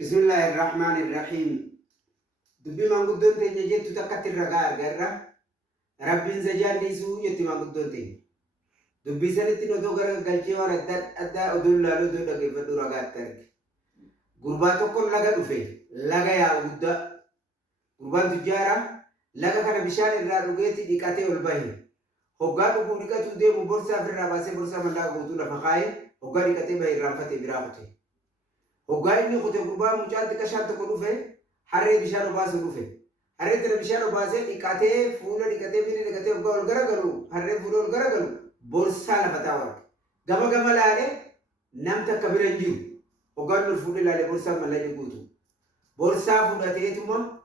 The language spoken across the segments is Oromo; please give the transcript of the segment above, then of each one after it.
بسم الله الرحمن الرحيم. دبي ما قدون تيجي جت تكتر رجاء جرا ربين زجال ليسو يتي ما قدون تيجي دبي سنتي ندو جرا قلتي ورا أدا أدول لالو دو دقي فدو رجاء ترك غرباتو كل لقى دفع لقى يا ودا غربان تجارة لقى كنا بشار الرادوجيتي ديكاتي والباهي هوغادو بوديكاتو دي مبورسا في الراباسي بورسا من لا قوتو لفقاي هوغادي ديكاتي باهي رامفتي برافتي هوغايني خوتي غربان مجال تكشات تقولو في حري بشارو باسو روفه حري ترى بشارو باسه ديكاتي فولا ديكاتي بيني ديكاتي هوغا والغرا غلو حري فولا والغرا غلو بورسا لفتاورك غما لالي نمتا كبيرنجيو هوغادو فولا لالي بورسا ملاجي قوتو بورسا فولا تيتوما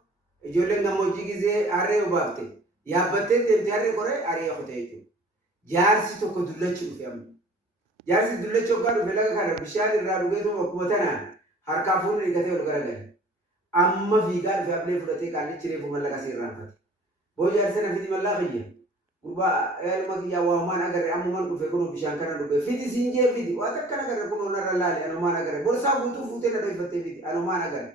ijoolleen gammoojjii gizee harree obaafte yaabbattee deemte harree koree harree hafte jechuudha. Jaarsi tokko dullachi dhufe amma. Jaarsi dullachi hoggaa dhufe laga kana bishaan irraa dhugeetuma akkuma tanaan harkaa fuudhee dhiqatee ol garagale. Amma fiigaa dhufe ablee fudhatee qaallichi reefu mallaqa asii irraanfate. Boo jaarsa na fiti mallaa kiyya. Gurbaa elma kiyyaa waamaan agarre ammumaan dhufe kunoo bishaan kana dhuge. Fiti siin jee fiti waan akkana agarre kunoo narra laale anumaan agarre. Borsaa guutuu fuutee na dho'ifattee fiti anumaan agarre.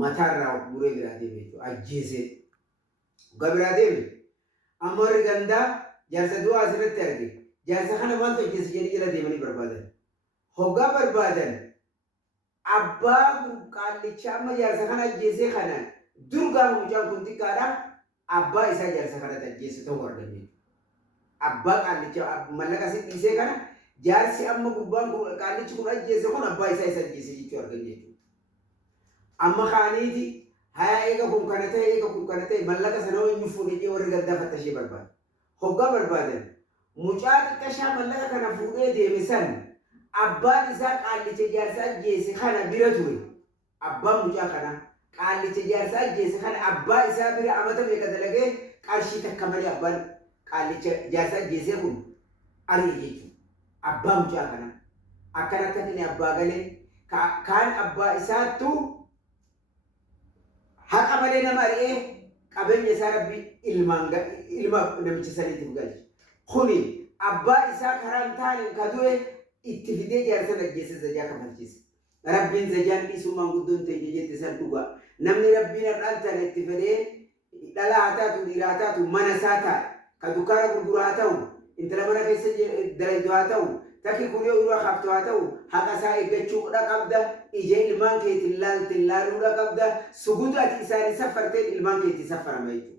Matarraa muree biraatee beektu ajjeesee gabiraatee ammarri gandaa jaarsa du'aa asirratti arge jaarsa kana maaltu ajjeese jedhanii jala deemanii barbaadan hoggaa barbaadan abbaa qaallicha amma jaarsa kana ajjeesee kana durgaa mucaan kun xiqqaadha abbaa isaa jaarsa kanatti ajjeese ta'uu argame abbaa qaallicha mallaqa si dhiisee kana jaarsi amma gurbaan qaallichi kun ajjeese kun abbaa isaa isa ajjeese jechuu argan jechuudha. Amma kaaniiti haya eega kun kana ta'e mallaqa sana wajjin fuudhee warri gaddaa fattashee barbaada. Hoggaa barbaadan mucaa xiqqashaa mallaqa kana fuudhee deeme san abbaan isaa qaallicha jaarsa ajjeese kana bira ture. Abbaan mucaa kana qaallicha jaarsa ajjeese kana abbaa isaa bira amata meeqa dalagee qarshii takka malee abbaan qaallicha jaarsa ajjeesee kun ari'e jechuudha. Abbaa mucaa kana akkanatti inni abbaa galee kaan abbaa isaattu haqa malee nama ari'ee qabeenya isaa rabbi ilma namicha saniitiif galche. Kuni abbaa isaa karaan taane ka du'e itti fidee jaarsa ajjeese zajaa kafalchiise. Rabbiin zajaan dhiisummaan guddoon ta'e jette san dhugaa. Namni rabbiin har'aan tana itti fedhee dhalaa haa taatu dhiiraa haa taatu mana isaa taa'e ka dukkaana gurguru haa ta'u intala mana keessa dalagdu haa ta'u takki kun yoo irraa qabdu haa ta'u haqa isaa eeggachuudha qabda ija ilmaan keetiin laaluudha qabda suguutu ati isaanii saffarteen ilmaan keetii saffarama jechuudha.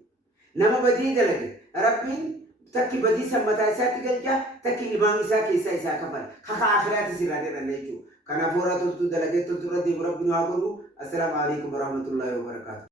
Nama badii dalage rabbiin takki badii sammataa isaatti galcha takki ilmaan isaa keessaa isaa kafala haqa akhiraatis irraa dheeranna jechuudha. Kanaaf warra toltuu dalagee toltuu irratti rabbiin haa godhu. Assalaamu alaikum warahmatullahi wabarakatuh.